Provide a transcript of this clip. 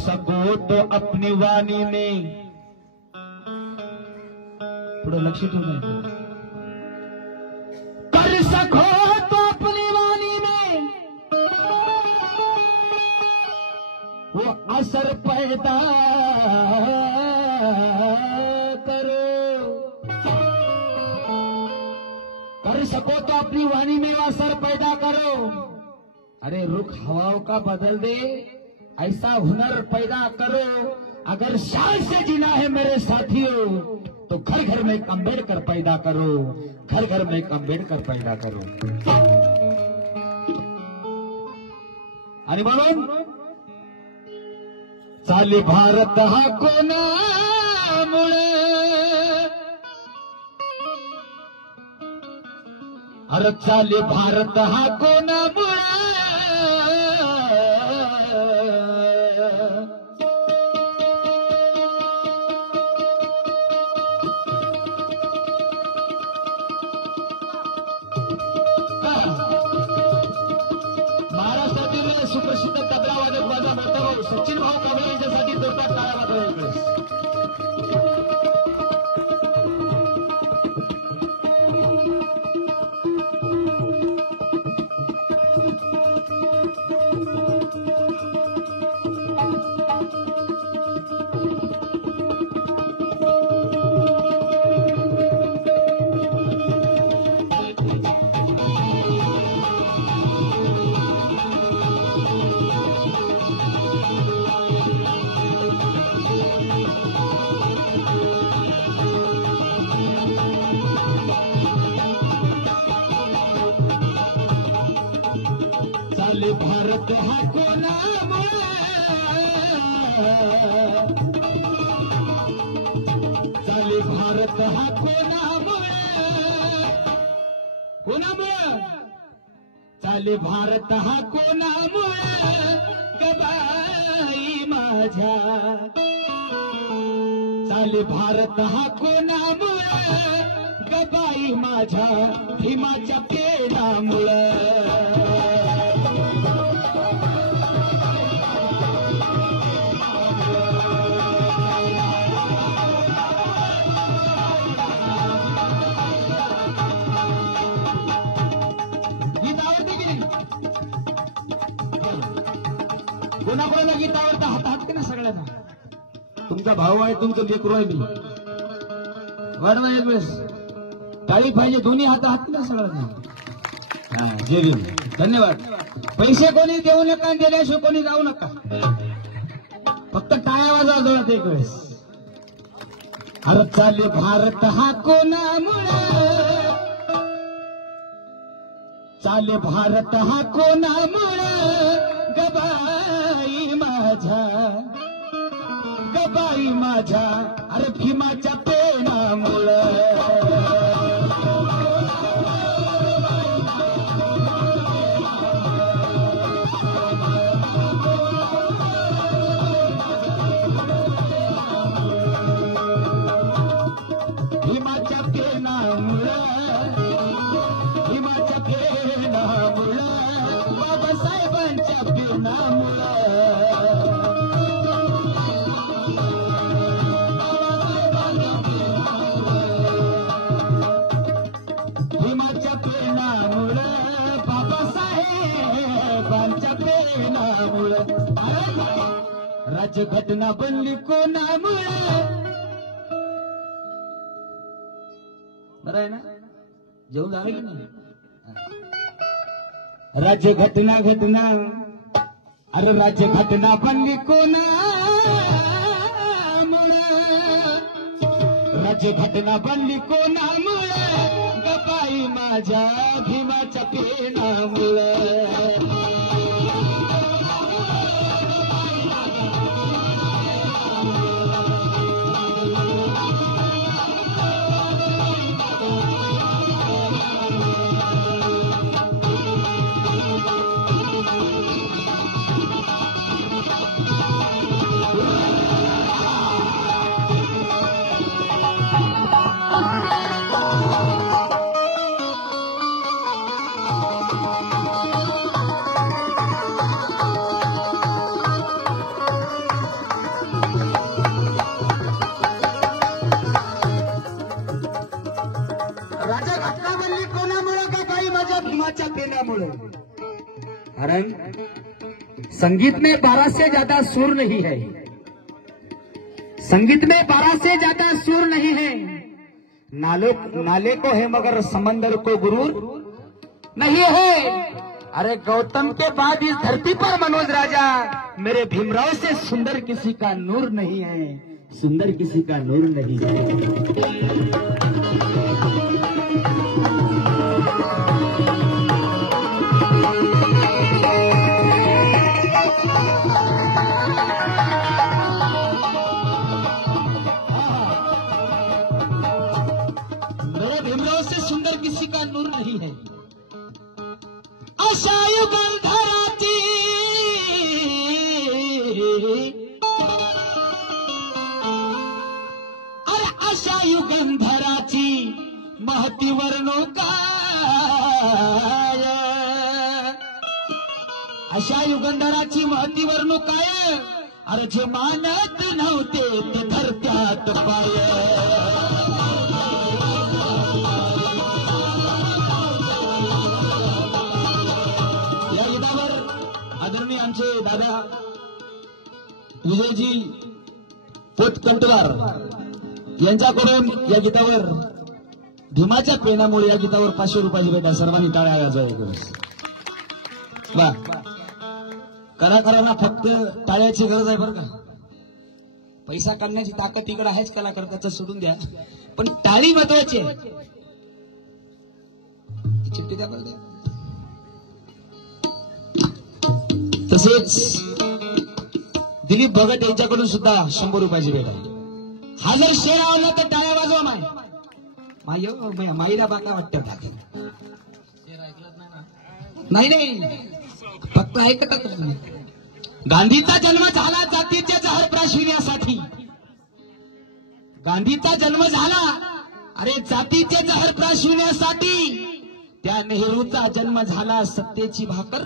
सको तो अपनी वाणी में, थोडं लक्ष ठेवून कर सको तो अपनी वाणी में वो असर पैदा करो। कर सको तो अपनी वाणी में वो असर पैदा करो। अरे रुख हवाओं का बदल दे, ऐसा हुनर पैदा करो। अगर शान से जीना है मेरे साथियों तो घर घर में एक अम्बेडकर पैदा करो, घर घर में एक अम्बेडकर पैदा करो। आणि म्हणून चाली भारत हा कोणामुळे, अरे चाली भारत हा कोणामुळे, महाराष्ट्रातील सुप्रसिद्ध तबला वादक माझा मोठा भाऊ सचिन भाऊ कांबळे यांच्यासाठी जोरदार टाळ्या वाजवा. चाले भारत हा कोणामुळे, चाले भारत हा कोणामुळे, कोणामुळे चाले भारत हा कोणामुळे, गबाई माझ्या चाले भारत हा कोणामुळे, गबाई माझ्या भीमाच्या पेडामुळे. कोणाकोणाला गीत आवडतं हात हात की ना सगळ्यांना. तुमचा भाऊ आहे, तुमचं लेकरू आहे, मी वाढवा एक वेळेस टाळी पाहिजे, दोन्ही हात हात की ना सगळ्यांना. जय भीम. धन्यवाद. पैसे कोणी देऊ नका, दिल्याशिवाय कोणी जाऊ नका, फक्त टाळ्या वाजवा जोरात एक वेळेस. अरे चाले भारत हा कोणामुळे, चाले भारत हा कोणामुळे, गबाई माझ्या, गबाई माझ्या, अरे भीमाच्या पेनामुळे. भीमाच्या पेनामुळे, भीमाच्या पेनामुळे, बाबासाहेबांच्या पेनामुळे. भीमाच्या पेनामुळे, बाबासाहेबांच्या पेनामुळे. राज्यघटना बनली कोणामुळे. बरं आहे ना, जेवण झालं की नाही. राज्यघटना घटना, अरे राज्यघटना बनली कोणामुळे, राज्यघटना बनली कोणामुळे, गबाई माझ्या भीमाच्या पेनामुळे. पेनामुळे। कारण संगीत में 12 से ज्यादा सुर नहीं है, संगीत में 12 से ज्यादा सुर नहीं है। नाले को है मगर समंदर को गुरूर नहीं है। अरे गौतम के बाद इस धरती पर मनोज राजा, मेरे भीमराव से सुंदर किसी का नूर नहीं है, सुंदर किसी का नूर नहीं है। सुंदर किसी का नूर नहीं है। अशा युगंधराची, अरे अशा युगंधराची महती वर्णू काय, अशा युगंधराची महती वर्णू काय। अरे जे मानत नव्हते ते धरत्यात पाय। आदरणीय आमचे दादा विजयजी पोतकंटवार यांच्याकडून या गीतावर, भीमाच्या पेनामुळे या गीतावर 500 रुपयाची भेट। सर्वांनी टाळ्या वाजवायच्या। वा, कलाकारांना फक्त टाळ्याची गरज आहे बरं का। पैसा काढण्याची ताकद तिकडे आहेच कलाकाराचं, सोडून द्या, पण टाळी महत्वाची आहे। चिठ्ठी द्या बरं। तसेच दिलीप भगत यांच्याकडून सुद्धा 100 रुपयाची भेट आहे। हा जर शेर आवडला तर टाळ्या वाजवा। माईला बाका वाटतं नाही नाही, फक्त ऐकतात तुम्ही। गांधीचा जन्म झाला जातीच्या जहर प्राशिण्यासाठी, गांधीचा जन्म झाला अरे जातीचे जहर प्राशिण्यासाठी। त्या नेहरूचा जन्म झाला सत्तेची भाकर